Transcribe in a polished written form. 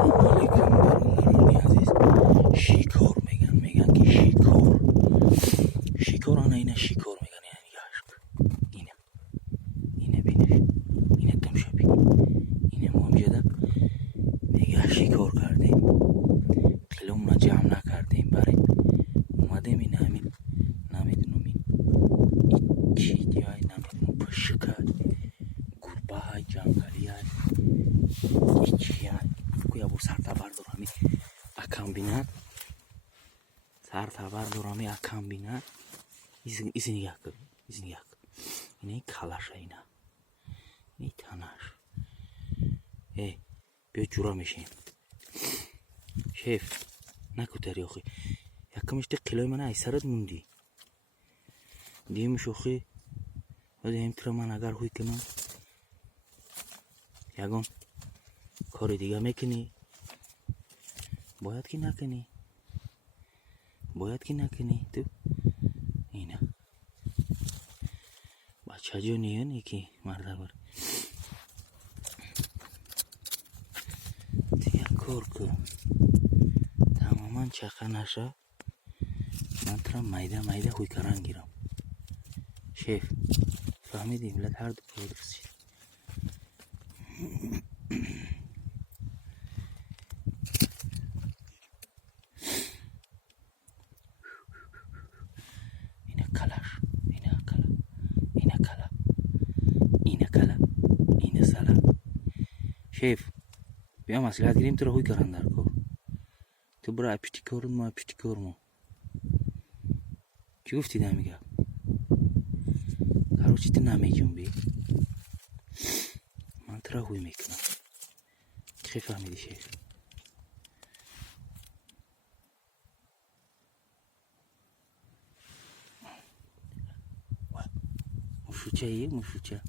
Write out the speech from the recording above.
علیکم برادران عزیز. شیکار میگن که شیکار آنه اینه شیکار میگن یعنی عشق. اینه بینش، اینه تمشبی، اینه ما امجده دیگه شیکار کردیم، قلوم را جمع نکردیم، برای اومدیم این همین نمیدونم این چی دیای نمیدونم پشکه گربه های جنگلی های یکی های کوی ابو سر تبر دور همی اکم بیند، سر تبر دور همی اکم بیند. ایزین یک اینه کلش اینه اینه تنش. بیا جورا میشیم شیف نکوتری آخی یکم اشتی قلای من ای سرت موندی دیمش آخی ولی هم تر من اگر خوی کنم یکم کار دیگه میکنی باید که نکنی تو اینه بچه جونیه نیکی مرده بر دیگه کار که تماما چقه نشه من ترم میده خوی کرن گیرم شیف فهمیدی ملت هر دو باید رسید. اینه سلام شیف بیا مسئله گیریم تو رو خوی کرن در کار تو برای اپیتی کارمو چی گفتی نمیگم کارو چی تو نمیجون بی من تو رو خوی میکنم چی فهمیدی شیف مشوچه